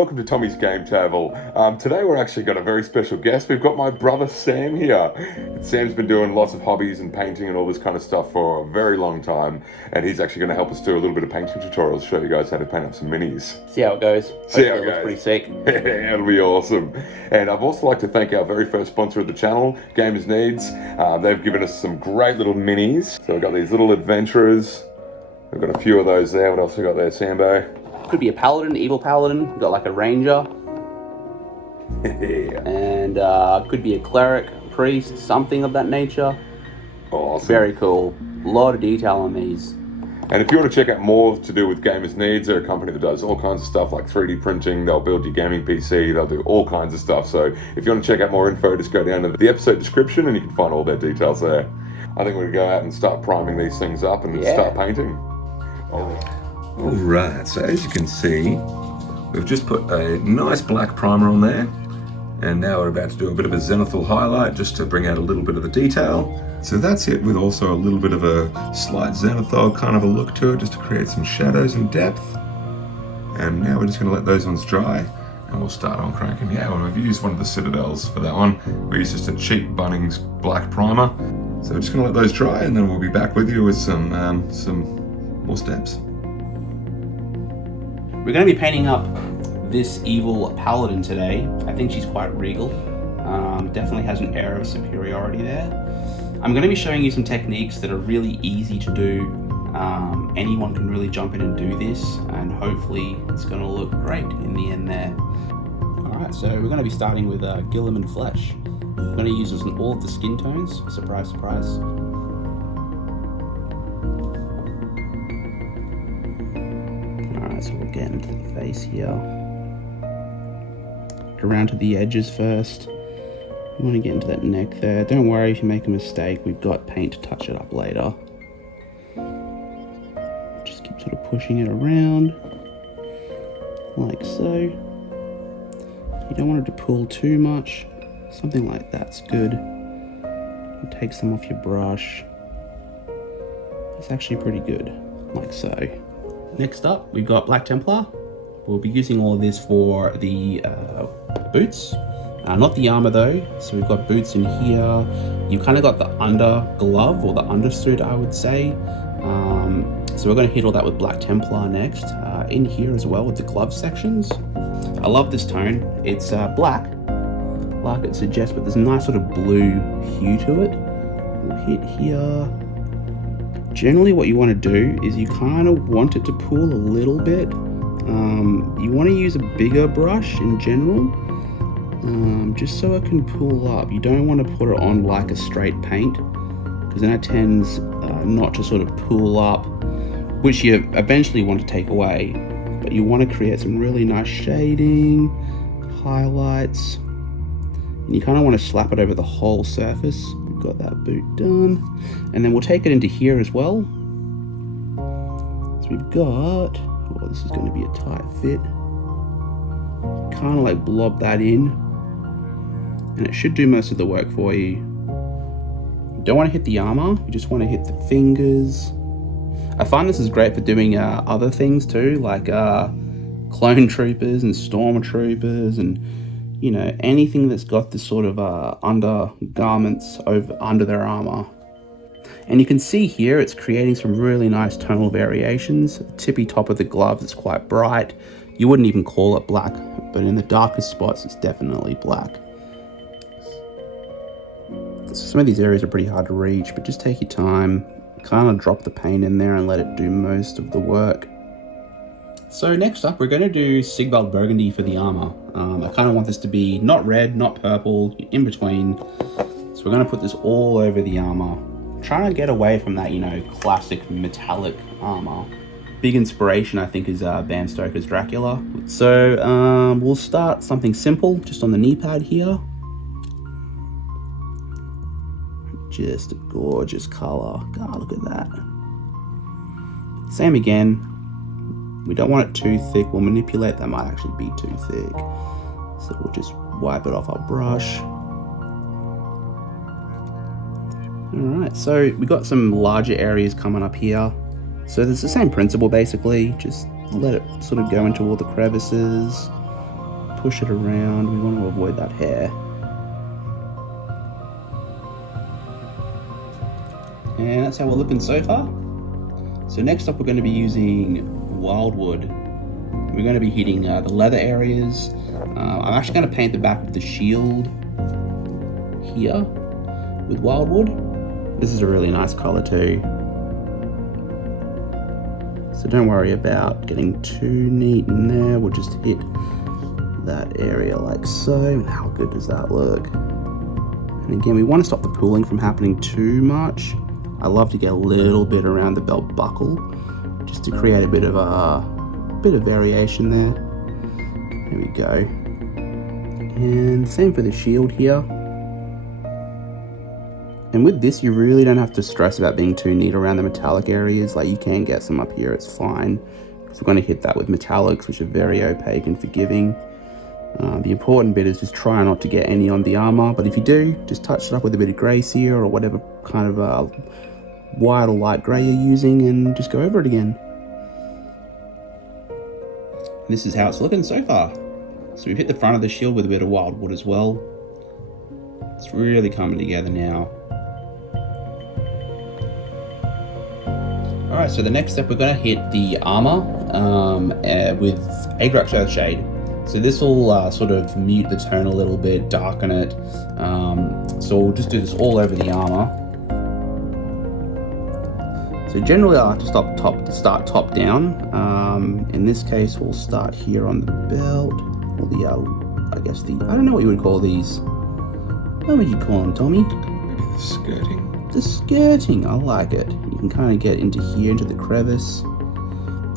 welcome to Tommy's Game Table. Today we're actually got a very special guest. We've got my brother Sam here. Sam's been doing lots of hobbies and painting and all this kind of stuff for a very long time, and he's actually going to help us do a little bit of painting tutorials, show you guys how to paint up some minis. See how it goes. See how it looks goes. Pretty sick. Yeah, it'll be awesome. And I'd also like to thank our very first sponsor of the channel, Gamers Needs. They've given us some great little minis. So we've got these little adventurers. We've got a few of those there. What else we got there, Sambo? Could be a paladin, evil paladin. We've got like a ranger. Yeah. And could be a cleric, priest, something of that nature. Awesome. Very cool. A lot of detail on these. And if you want to check out more to do with Gamers Needs, they're a company that does all kinds of stuff like 3D printing. They'll build your gaming PC. They'll do all kinds of stuff. So if you want to check out more info, just go down to the episode description and you can find all their details there. I think we're going to go out and start priming these things up and start painting. Alright, so as you can see, we've just put a nice black primer on there, and now we're about to do a bit of a zenithal highlight just to bring out a little bit of the detail. So that's it, with also a little bit of a slight zenithal kind of a look to it, just to create some shadows and depth. And now we're just going to let those ones dry, and we'll start on cranking. Yeah, well, we've used one of the Citadels for that one. We used just a cheap Bunnings black primer. So we're just going to let those dry, and then we'll be back with you with some more steps. We're going to be painting up this evil paladin today. I think she's quite regal. Definitely has an air of superiority there. I'm going to be showing you some techniques that are really easy to do. Anyone can really jump in and do this, and hopefully it's going to look great in the end there. Alright, so we're going to be starting with Gilliam and Flesh. We're going to use this in all of the skin tones. Surprise, surprise. So we'll get into the face here. Around to the edges first. You want to get into that neck there. Don't worry if you make a mistake, we've got paint to touch it up later. Just keep sort of pushing it around, like so. You don't want it to pull too much. Something like that's good. You take some off your brush. It's actually pretty good, like so. Next up, we've got Black Templar. We'll be using all of this for the boots. Not the armor though, so we've got boots in here. You've kind of got the under glove, or the undersuit I would say. So we're going to hit all that with Black Templar next. In here as well with the glove sections. I love this tone. It's black, like it suggests, but there's a nice sort of blue hue to it. We'll hit here. Generally what you want to do is you kind of want it to pull a little bit. You want to use a bigger brush in general, just so it can pull up. You don't want to put it on like a straight paint, because then it tends not to sort of pull up, which you eventually want to take away. But you want to create some really nice shading, highlights, and you kind of want to slap it over the whole surface. Got that boot done, and then we'll take it into here as well. So we've got, oh, this is going to be a tight fit. Kind of like blob that in, and it should do most of the work for you. You don't want to hit the armor, you just want to hit the fingers. I find this is great for doing other things too, like clone troopers and stormtroopers, and you know, anything that's got this sort of undergarments under their armor. And you can see here it's creating some really nice tonal variations. The tippy top of the gloves is quite bright. You wouldn't even call it black, but in the darkest spots it's definitely black. So some of these areas are pretty hard to reach, but just take your time, kind of drop the paint in there and let it do most of the work. So next up, we're going to do Sigvald Burgundy for the armor. I kind of want this to be not red, not purple, in between. So we're going to put this all over the armor. Trying to get away from that, you know, classic metallic armor. Big inspiration, I think, is Bram Stoker's Dracula. So we'll start something simple, just on the knee pad here. Just a gorgeous color. God, look at that. Same again. We don't want it too thick. We'll manipulate, that might actually be too thick. So we'll just wipe it off our brush. Alright, so we got some larger areas coming up here. So it's the same principle basically, just let it sort of go into all the crevices. push it around. We want to avoid that hair. And that's how we're looking so far. So next up we're going to be using wildwood. We're going to be hitting the leather areas. I'm actually going to paint the back of the shield here with wildwood. This is a really nice color too. So don't worry about getting too neat in there. We'll just hit that area like so. And how good does that look? And again, we want to stop the pooling from happening too much. I love to get a little bit around the belt buckle just to create a bit of variation there. There we go. And same for the shield here. And with this, you really don't have to stress about being too neat around the metallic areas. Like, you can get some up here, it's fine. Because we're going to hit that with metallics, which are very opaque and forgiving. The important bit is just try not to get any on the armor. But if you do, just touch it up with a bit of grey seer or whatever kind of white or light grey you're using, and just go over it again. This is how it's looking so far. So we've hit the front of the shield with a bit of wildwood as well. It's really coming together now. Alright, so the next step, we're going to hit the armor with Agrax Earthshade. So this will sort of mute the tone a little bit, darken it. So we'll just do this all over the armor. So generally I like to start top down. In this case, we'll start here on the belt, or the, I don't know what you would call these. What would you call them, Tommy? Maybe the skirting. The skirting, I like it. You can kind of get into here, into the crevice.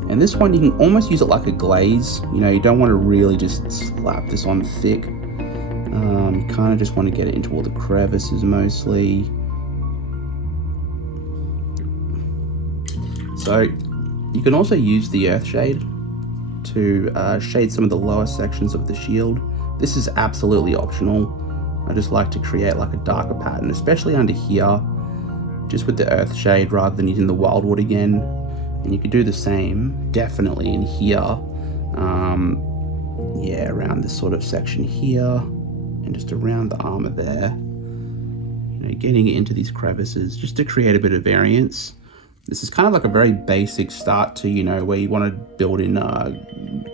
And this one, you can almost use it like a glaze. You know, you don't want to really just slap this on thick. You kind of just want to get it into all the crevices mostly. So you can also use the Earthshade to shade some of the lower sections of the shield. This is absolutely optional. I just like to create like a darker pattern, especially under here, just with the Earthshade rather than using the wildwood again. And you could do the same, definitely in here. Yeah, around this sort of section here, and just around the armor there. You know, getting it into these crevices, just to create a bit of variance. This is kind of like a very basic start to, you know, where you want to build in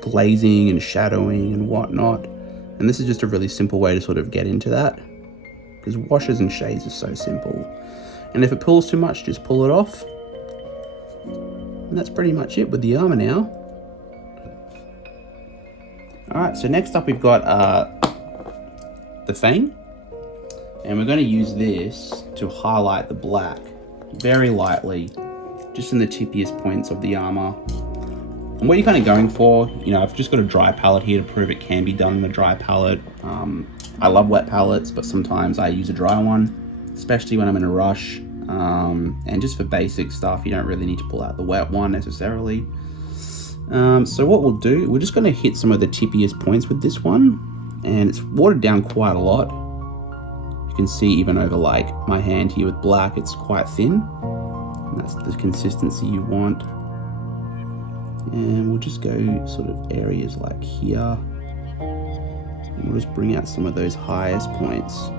glazing and shadowing and whatnot. And this is just a really simple way to sort of get into that, because washes and shades are so simple. And if it pulls too much, just pull it off. And that's pretty much it with the armor now. Alright, so next up we've got the Fang. And we're going to use this to highlight the black very lightly, just in the tippiest points of the armor. And what you're kind of going for, you know, I've just got a dry palette here to prove it can be done in a dry palette. I love wet palettes, but sometimes I use a dry one, especially when I'm in a rush. And just for basic stuff, you don't really need to pull out the wet one necessarily. So what we'll do, we're just going to hit some of the tippiest points with this one, and it's watered down quite a lot. You can see even over like my hand here with black, it's quite thin. And that's the consistency you want. And we'll just go sort of areas like here. And we'll just bring out some of those highest points.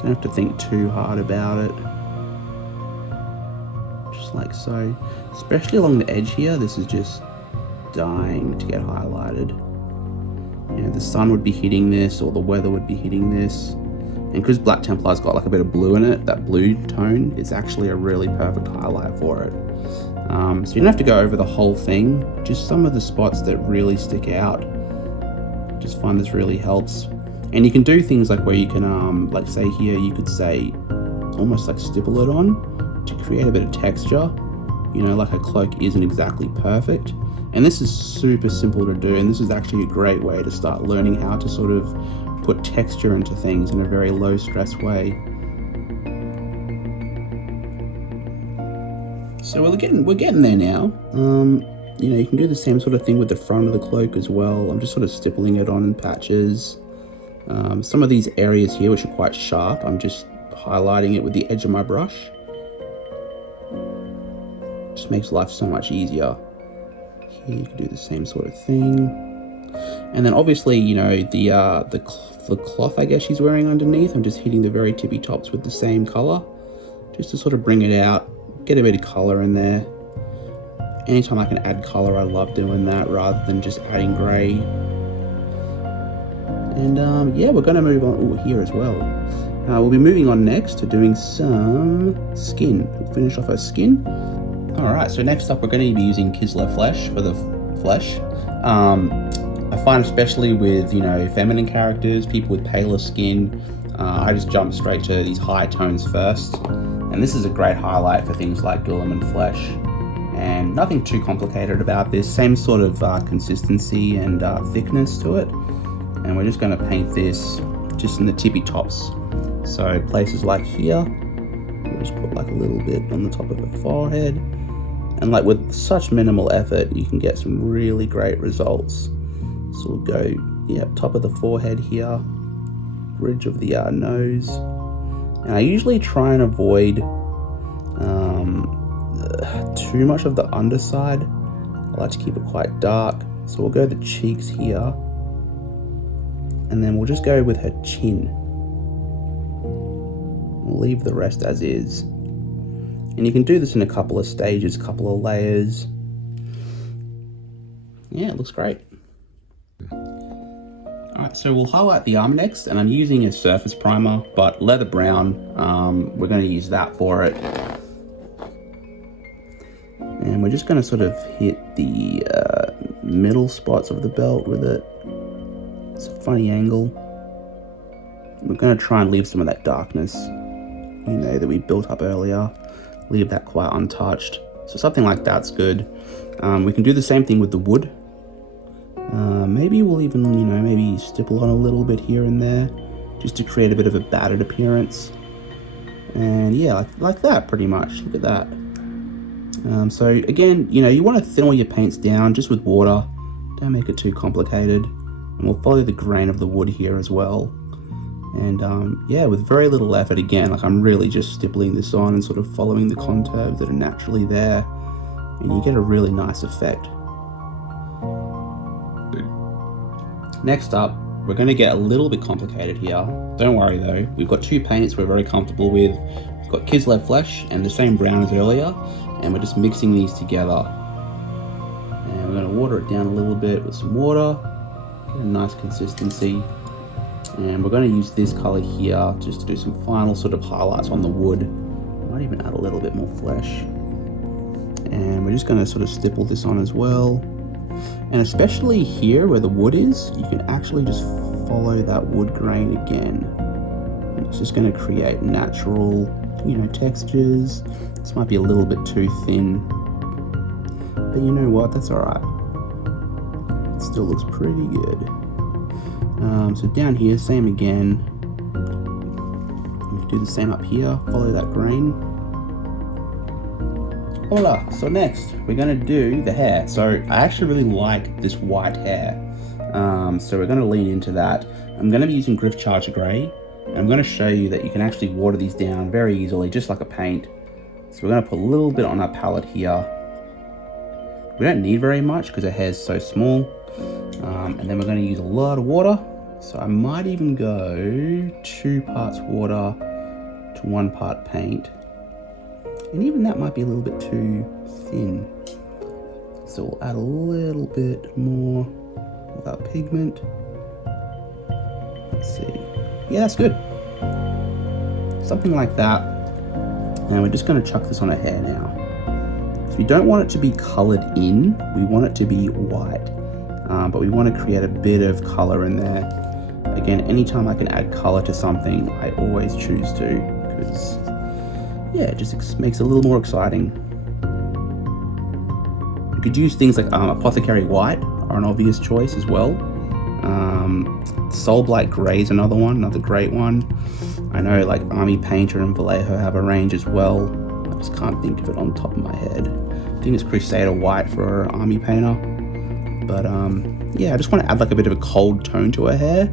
Don't have to think too hard about it. Just like so. Especially along the edge here, this is just dying to get highlighted. You know, the sun would be hitting this, or the weather would be hitting this. And because Black Templar's got like a bit of blue in it, that blue tone, it's actually a really perfect highlight for it. So you don't have to go over the whole thing, just some of the spots that really stick out. Just find this really helps. And you can do things like where you can, like say here, you could say, almost like stipple it on to create a bit of texture. You know, like a cloak isn't exactly perfect. And this is super simple to do, and this is actually a great way to start learning how to sort of put texture into things in a very low stress way. So we're getting there now. You know, you can do the same sort of thing with the front of the cloak as well. I'm just sort of stippling it on in patches. Some of these areas here, which are quite sharp, I'm just highlighting it with the edge of my brush. Just makes life so much easier. Here you can do the same sort of thing. And then obviously, you know, the cloth I guess she's wearing underneath, I'm just hitting the very tippy tops with the same color, just to sort of bring it out, get a bit of color in there. Anytime I can add color, I love doing that rather than just adding gray. And yeah, we're going to move on here as well. We'll be moving on next to doing some skin. We'll finish off our skin. Alright, so next up we're going to be using Kislev flesh for the flesh. I find especially with, you know, feminine characters, people with paler skin, I just jump straight to these high tones first. And this is a great highlight for things like Guilliman flesh. And nothing too complicated about this, same sort of consistency and thickness to it. And we're just going to paint this just in the tippy tops. So places like here, we'll just put like a little bit on the top of her forehead. And like with such minimal effort, you can get some really great results. So we'll go, yeah, top of the forehead here, bridge of the nose. And I usually try and avoid too much of the underside. I like to keep it quite dark. So we'll go the cheeks here. And then we'll just go with her chin. We'll leave the rest as is. And you can do this in a couple of stages, a couple of layers. Yeah, it looks great. Alright, so we'll highlight the arm next, and I'm using a surface primer, but leather brown, we're going to use that for it. And we're just going to sort of hit the middle spots of the belt with it. It's a funny angle. We're going to try and leave some of that darkness, you know, that we built up earlier. Leave that quite untouched. So something like that's good. We can do the same thing with the wood. Maybe we'll even, you know, maybe stipple on a little bit here and there, just to create a bit of a battered appearance. And yeah, like that pretty much. Look at that. So again, you know, you want to thin all your paints down just with water. Don't make it too complicated. And we'll follow the grain of the wood here as well. And yeah, with very little effort again, like I'm really just stippling this on and sort of following the contours that are naturally there. And you get a really nice effect. Next up, we're going to get a little bit complicated here. Don't worry though, we've got two paints we're very comfortable with. We've got Kislev flesh and the same brown as earlier, and we're just mixing these together. And we're going to water it down a little bit with some water, get a nice consistency. And we're going to use this color here just to do some final sort of highlights on the wood. Might even add a little bit more flesh. And we're just going to sort of stipple this on as well. And especially here where the wood is, you can actually just follow that wood grain again. And it's just going to create natural, you know, textures. This might be a little bit too thin, but you know what, that's alright. It still looks pretty good. So down here, same again. You can do the same up here, follow that grain. Voila, so next we're going to do the hair. So I actually really like this white hair. So we're going to lean into that. I'm going to be using Griff Charger Grey. And I'm going to show you that you can actually water these down very easily, just like a paint. So we're going to put a little bit on our palette here. We don't need very much because our hair is so small. And then we're going to use a lot of water. So I might even go 2 parts water to 1 part paint. And even that might be a little bit too thin. So we'll add a little bit more of our pigment. Let's see. Yeah, that's good. Something like that. And we're just going to chuck this on our hair now. So we don't want it to be colored in. We want it to be white. But we want to create a bit of color in there. Again, anytime I can add color to something, I always choose to, because yeah, it just makes it a little more exciting. You could use things like Apothecary White are an obvious choice as well. Soul Blight Grey is another one, another great one. I know like Army Painter and Vallejo have a range as well. I just can't think of it on top of my head. I think it's Crusader White for Army Painter. But yeah, I just want to add like a bit of a cold tone to her hair.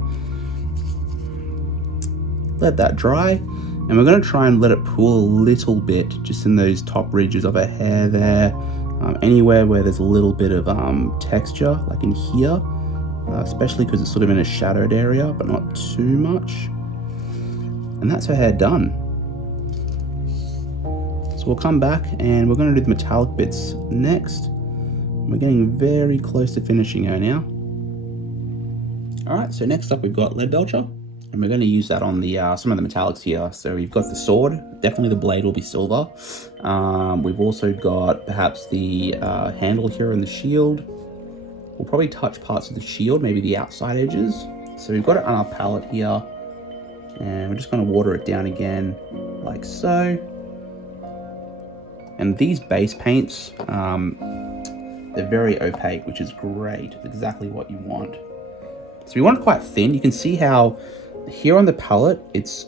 Let that dry. And we're going to try and let it pool a little bit just in those top ridges of her hair there. Anywhere where there's a little bit of texture, like in here. especially because it's sort of in a shadowed area, but not too much. And that's her hair done. So we'll come back and we're going to do the metallic bits next. We're getting very close to finishing her now. Alright, so next up we've got lead belcher, and we're going to use that on the some of the metallics here. So we've got the sword, definitely the blade will be silver. We've also got perhaps the handle here and the shield. We'll probably touch parts of the shield, maybe the outside edges. So we've got it on our palette here, and we're just going to water it down again, like so. And these base paints, they're very opaque, which is great. It's exactly what you want. So we want it quite thin. You can see how here on the palette, it's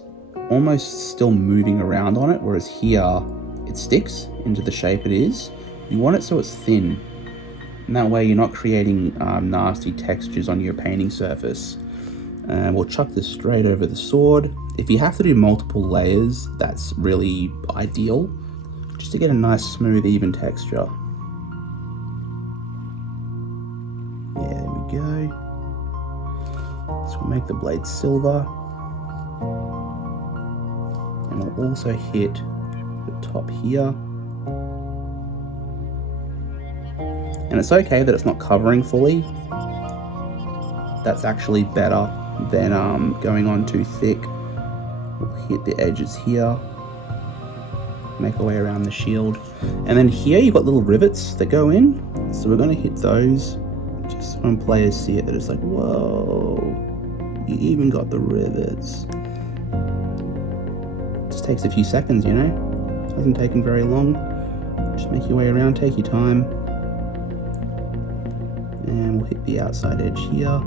almost still moving around on it, whereas here it sticks into the shape it is. You want it so it's thin. And that way you're not creating nasty textures on your painting surface. And we'll chuck this straight over the sword. If you have to do multiple layers, that's really ideal, just to get a nice, smooth, even texture. Yeah, there we go. So we'll make the blade silver. And we'll also hit the top here. And it's okay that it's not covering fully. That's actually better than going on too thick. We'll hit the edges here. Make our way around the shield. And then here you've got little rivets that go in. So we're going to hit those. Just when players see it, they're just like, whoa, you even got the rivets. Just takes a few seconds, you know. Hasn't taken very long. Just make your way around, take your time. And we'll hit the outside edge here.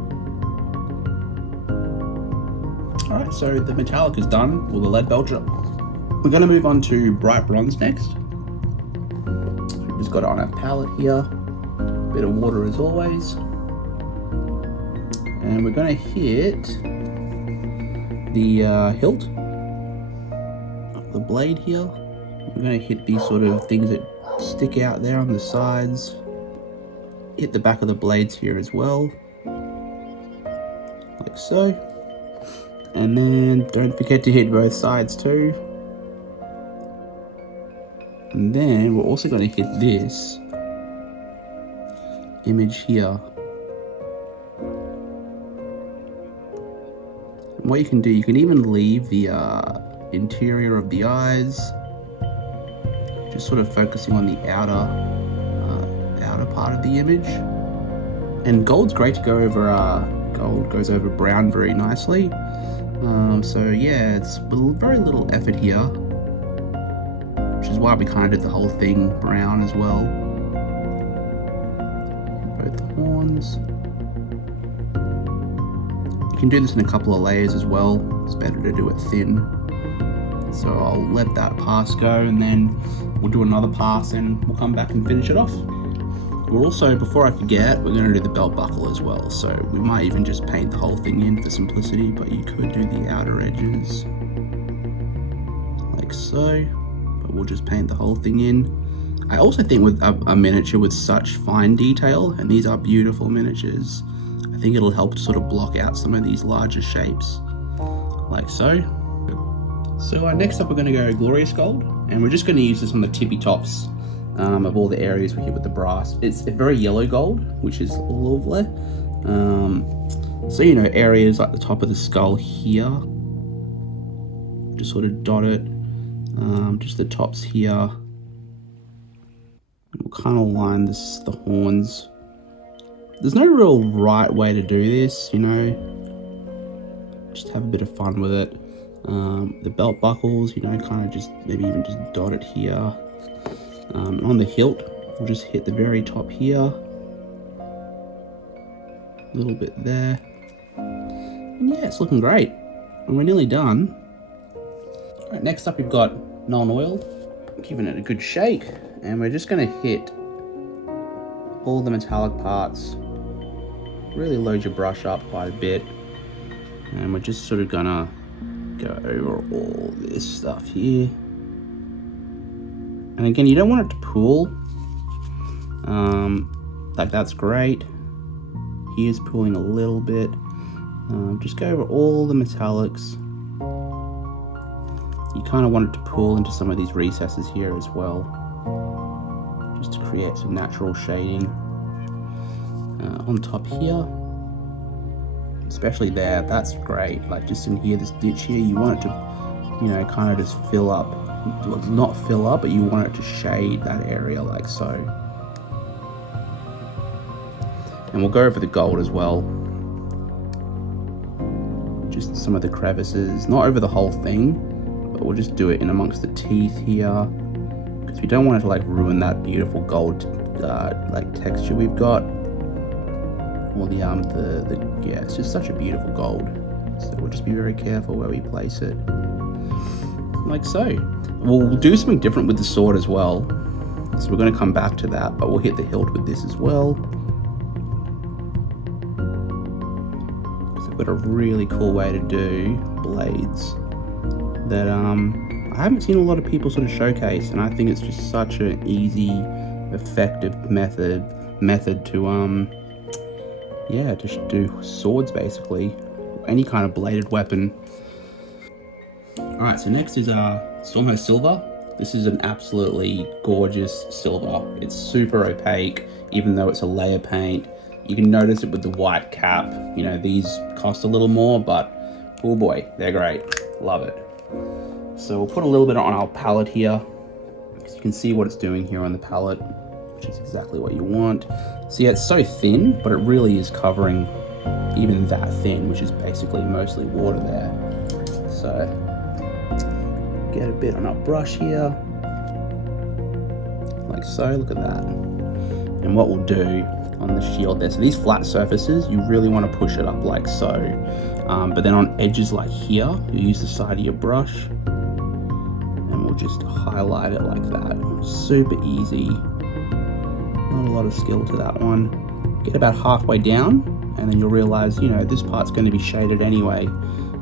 Alright, so the metallic is done, or the lead belcher. We're going to move on to bright bronze next. We've just got it on our palette here. Bit of water as always. And we're going to hit the hilt of the blade here. We're going to hit these sort of things that stick out there on the sides. Hit the back of the blades here as well, like so. And then don't forget to hit both sides too. And then we're also going to hit this image here. And what you can do, you can even leave the interior of the eyes, just sort of focusing on the outer part of the image. And gold's great to go over, gold goes over brown very nicely. So yeah, it's very little effort here, which is why we kind of did the whole thing brown as well. Both the horns. You can do this in a couple of layers as well. It's better to do it thin. So I'll let that pass go, and then we'll do another pass and we'll come back and finish it off. We're also, before I forget, we're going to do the belt buckle as well. So we might even just paint the whole thing in for simplicity, but you could do the outer edges like so. But we'll just paint the whole thing in. I also think with a miniature with such fine detail, and these are beautiful miniatures, I think it'll help to sort of block out some of these larger shapes, like so. So next up we're going to go glorious gold, and we're just going to use this on the tippy tops of all the areas we hit with the brass. It's a very yellow gold, which is lovely. So you know, areas like the top of the skull here, just sort of dot it, just the tops here. We'll kind of line the horns. There's no real right way to do this, you know, just have a bit of fun with it. The belt buckles, you know, kind of just maybe even just dot it here. On the hilt, we'll just hit the very top here, a little bit there, and yeah, it's looking great, and we're nearly done. All right, next up we've got non-oil, giving it a good shake, and we're just going to hit all the metallic parts, really load your brush up quite a bit, and we're just sort of gonna go over all this stuff here. And again, you don't want it to pool, like that's great. Here's pooling a little bit. Just go over all the metallics. You kind of want it to pool into some of these recesses here as well, just to create some natural shading. On top here, especially there, that's great. Like just in here, this ditch here, you want it to, you know, kind of just fill up. Not fill up, but you want it to shade that area like so. And we'll go over the gold as well. Just some of the crevices, not over the whole thing, but we'll just do it in amongst the teeth here, because we don't want it to like ruin that beautiful gold like texture we've got. Or yeah, it's just such a beautiful gold. So we'll just be very careful where we place it, like so. We'll do something different with the sword as well, so we're going to come back to that, but we'll hit the hilt with this as well. So we've got a really cool way to do blades that I haven't seen a lot of people sort of showcase, and I think it's just such an easy, effective method to yeah, just do swords basically, any kind of bladed weapon. Alright, so next is Stormhost Silver. This is an absolutely gorgeous silver. It's super opaque, even though it's a layer paint. You can notice it with the white cap. You know, these cost a little more, but oh boy, they're great. Love it. So we'll put a little bit on our palette here, because you can see what it's doing here on the palette, which is exactly what you want. So yeah, it's so thin, but it really is covering even that thin, which is basically mostly water there. So get a bit on our brush here, like so, look at that. And what we'll do on the shield there, so these flat surfaces, you really want to push it up like so. But then on edges like here, you use the side of your brush, and we'll just highlight it like that. Super easy. Not a lot of skill to that one. Get about halfway down, and then you'll realize, you know, this part's going to be shaded anyway.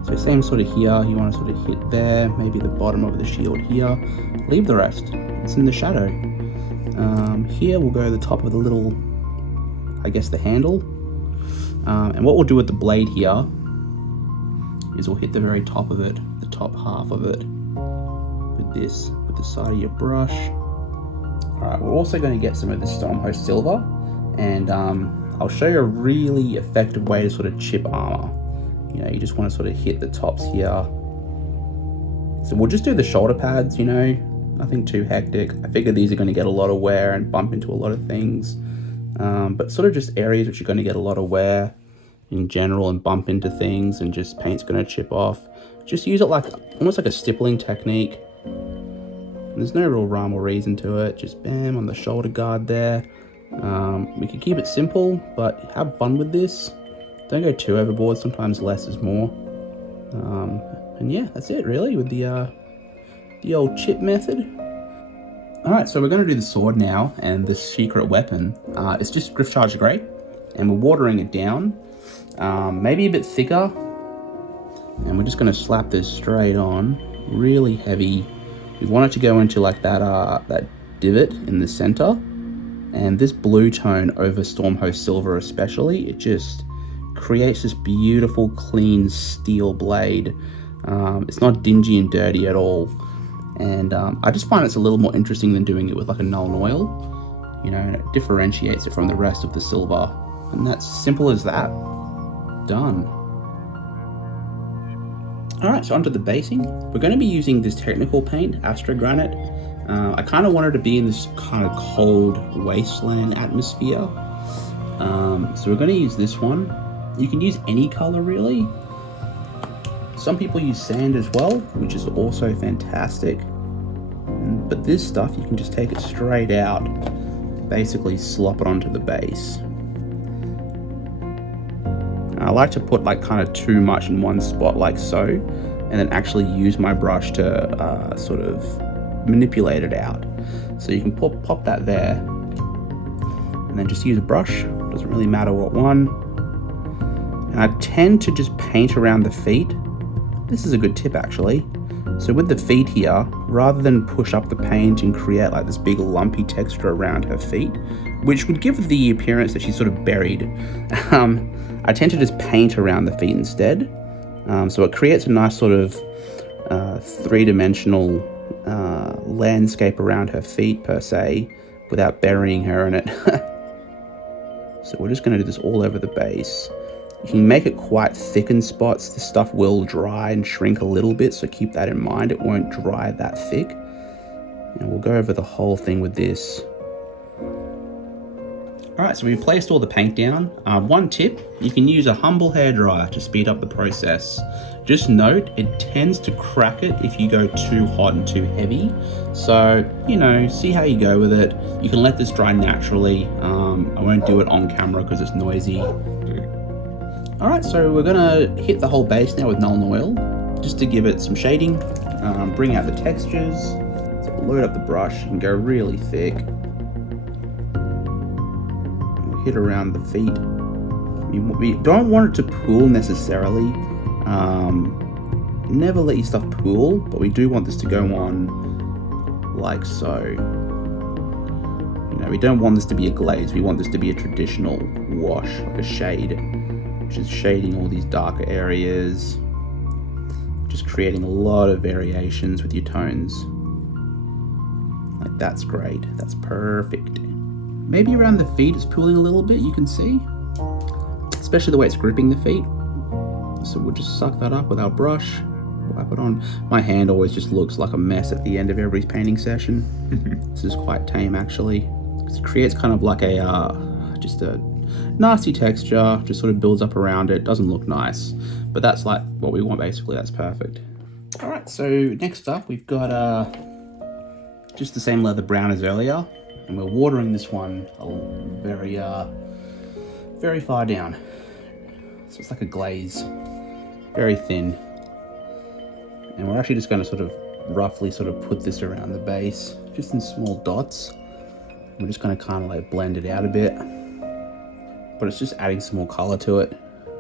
So same sort of here, you want to sort of hit there, maybe the bottom of the shield here. Leave the rest, it's in the shadow. Here we'll go to the top of the little, I guess, the handle. And what we'll do with the blade here is we'll hit the very top of it, the top half of it, with this, with the side of your brush. Alright, we're also going to get some of the Stormhost Silver, and I'll show you a really effective way to sort of chip armor. You know, you just want to sort of hit the tops here. So we'll just do the shoulder pads, you know, nothing too hectic. I figure these are going to get a lot of wear and bump into a lot of things. But sort of just areas which are going to get a lot of wear in general and bump into things, and just paint's going to chip off. Just use it like, almost like a stippling technique. And there's no real rhyme or reason to it. Just bam on the shoulder guard there. We can keep it simple, but have fun with this. Don't go too overboard. Sometimes less is more. And yeah, that's it really with the old chip method. Alright, so we're going to do the sword now, and the secret weapon. It's just Griff Charge Grey, and we're watering it down. Maybe a bit thicker. And we're just going to slap this straight on. Really heavy. We want it to go into like that divot in the center. And this blue tone over Stormhost Silver especially, it just creates this beautiful clean steel blade. It's not dingy and dirty at all. And I just find it's a little more interesting than doing it with like a Nuln Oil. You know, and it differentiates it from the rest of the silver. And that's simple as that. Done. Alright, so onto the basing. We're going to be using this technical paint, Astro Granite. I kind of wanted to be in this kind of cold wasteland atmosphere. So we're going to use this one. You can use any color really. Some people use sand as well, which is also fantastic. But this stuff, you can just take it straight out, basically slop it onto the base. I like to put like kind of too much in one spot like so, and then actually use my brush to sort of manipulate it out. So you can pop that there, and then just use a brush. Doesn't really matter what one. And I tend to just paint around the feet. This is a good tip actually. So with the feet here, rather than push up the paint and create like this big lumpy texture around her feet, which would give the appearance that she's sort of buried, I tend to just paint around the feet instead. So it creates a nice sort of three-dimensional landscape around her feet per se, without burying her in it. So we're just going to do this all over the base. You can make it quite thick in spots. The stuff will dry and shrink a little bit, so keep that in mind. It won't dry that thick. And we'll go over the whole thing with this. Alright, so we've placed all the paint down. One tip, you can use a humble hairdryer to speed up the process. Just note, it tends to crack it if you go too hot and too heavy. So, you know, see how you go with it. You can let this dry naturally. I won't do it on camera because it's noisy. Alright, so we're gonna hit the whole base now with Nuln Oil, just to give it some shading, bring out the textures. So we'll load up the brush and go really thick. We'll hit around the feet. We don't want it to pool necessarily. Never let your stuff pool, but we do want this to go on like so. You know, we don't want this to be a glaze, we want this to be a traditional wash, like a shade. Just shading all these darker areas, just creating a lot of variations with your tones. Like, that's great, that's perfect. Maybe around the feet it's pooling a little bit, you can see, especially the way it's gripping the feet. So we'll just suck that up with our brush, wipe it on. My hand always just looks like a mess at the end of every painting session. This is quite tame actually. It creates kind of like a just a nasty texture, just sort of builds up around it, doesn't look nice, but that's like what we want basically. That's perfect. All right, so next up we've got just the same leather brown as earlier, and we're watering this one very far down, so it's like a glaze, very thin, and we're actually just going to sort of roughly sort of put this around the base, just in small dots. We're just going to kind of like blend it out a bit, but it's just adding some more color to it.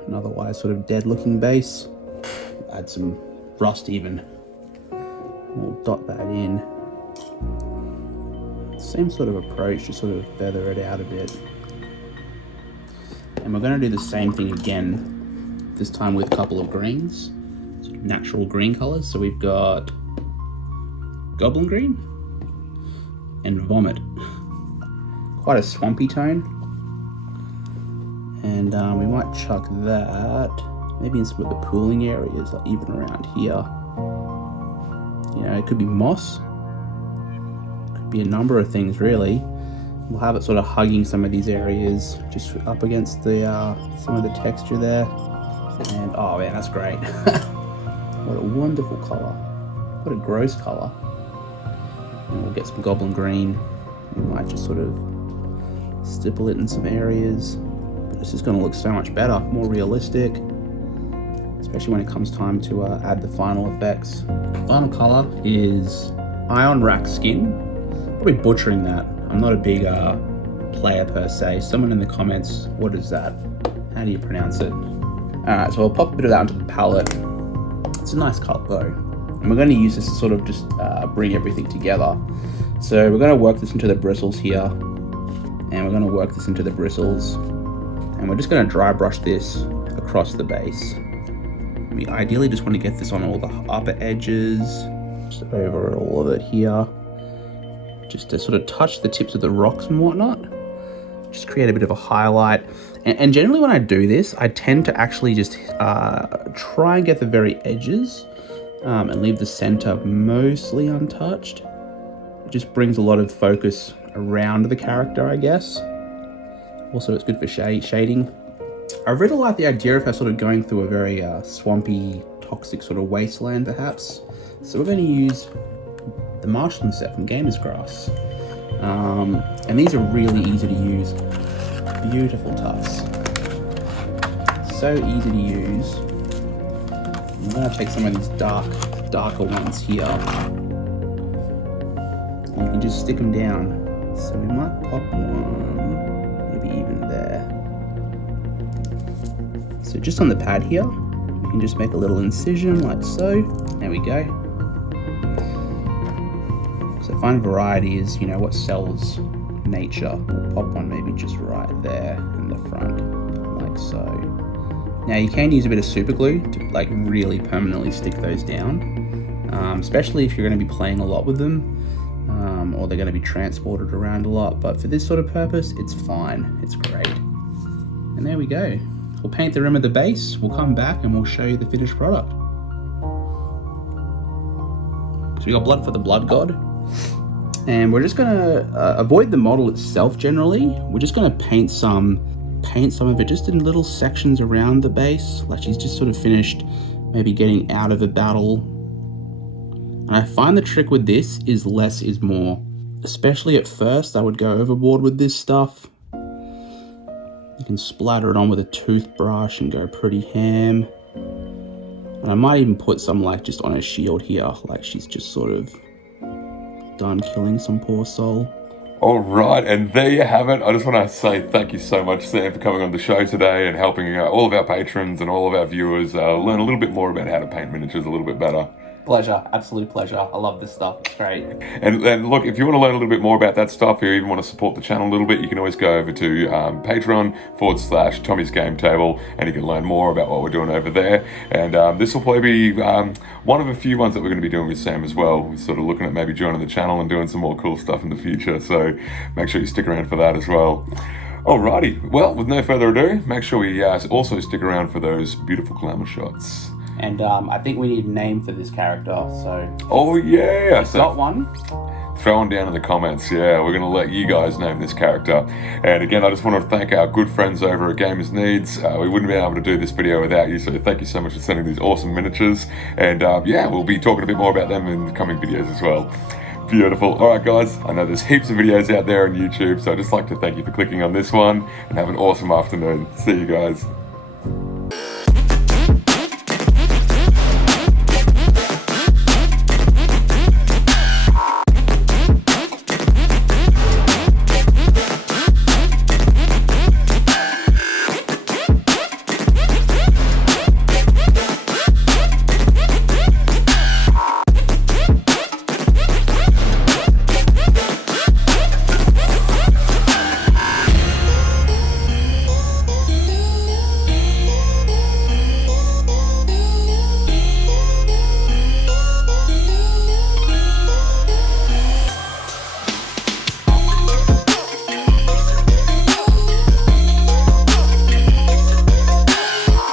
An otherwise sort of dead looking base. Add some rust even. We'll dot that in. Same sort of approach, just sort of feather it out a bit. And we're going to do the same thing again, this time with a couple of greens, sort of natural green colors. So we've got Goblin Green and Vomit. Quite a swampy tone. And we might chuck that maybe in some of the pooling areas, like even around here. You know, it could be moss, could be a number of things really. We'll have it sort of hugging some of these areas, just up against the some of the texture there. And oh man, that's great. What a wonderful color. What a gross color. And we'll get some Goblin Green. We might just sort of stipple it in some areas. It's just going to look so much better, more realistic, especially when it comes time to add the final effects. Final color is Iron Rack Skin. Probably butchering that. I'm not a big player per se. Someone in the comments, what is that? How do you pronounce it? Alright, so I'll pop a bit of that onto the palette. It's a nice color though. And we're going to use this to sort of just bring everything together. So we're going to work this into the bristles here. And we're going to work this into the bristles. And we're just going to dry brush this across the base. We ideally just want to get this on all the upper edges, just over all of it here, just to sort of touch the tips of the rocks and whatnot. Just create a bit of a highlight. And generally when I do this, I tend to actually just try and get the very edges and leave the center mostly untouched. It just brings a lot of focus around the character, I guess. Also, it's good for shading. I really like the idea of her sort of going through a very swampy, toxic sort of wasteland, perhaps. So we're going to use the marshland set from Gamer's Grass. And these are really easy to use. Beautiful tufts. So easy to use. I'm going to take some of these darker ones here. And you can just stick them down. So we might pop one, maybe even there. So just on the pad here, we can just make a little incision like so. There we go. So find variety is, you know, what sells nature. We'll pop one maybe just right there in the front, like so. Now you can use a bit of super glue to like really permanently stick those down, especially if you're going to be playing a lot with them, or they're going to be transported around a lot. But for this sort of purpose, it's fine. It's great. And there we go. We'll paint the rim of the base. We'll come back and we'll show you the finished product. So we got blood for the blood god. And we're just gonna avoid the model itself generally. We're just gonna paint some of it just in little sections around the base. Like she's just sort of finished maybe getting out of a battle. And I find the trick with this is less is more. Especially at first, I would go overboard with this stuff. You can splatter it on with a toothbrush and go pretty ham. And I might even put some like just on her shield here, like she's just sort of done killing some poor soul. All right, and there you have it. I just want to say thank you so much, Sam, for coming on the show today and helping all of our patrons and all of our viewers learn a little bit more about how to paint miniatures a little bit better. Pleasure, absolute pleasure. I love this stuff, it's great. And look, if you want to learn a little bit more about that stuff, or you even want to support the channel a little bit, you can always go over to Patreon/Tomi'sGameTable, and you can learn more about what we're doing over there. And this will probably be one of a few ones that we're going to be doing with Sam as well. We're sort of looking at maybe joining the channel and doing some more cool stuff in the future, so make sure you stick around for that as well. Alrighty, well, with no further ado, make sure we also stick around for those beautiful glamour shots. And I think we need a name for this character, so... Oh yeah! So got one? Throw them down in the comments, yeah. We're going to let you guys name this character. And again, I just want to thank our good friends over at Gamers Needs. We wouldn't be able to do this video without you, so thank you so much for sending these awesome miniatures. And yeah, we'll be talking a bit more about them in the coming videos as well. Beautiful. Alright guys, I know there's heaps of videos out there on YouTube, so I'd just like to thank you for clicking on this one, and have an awesome afternoon. See you guys.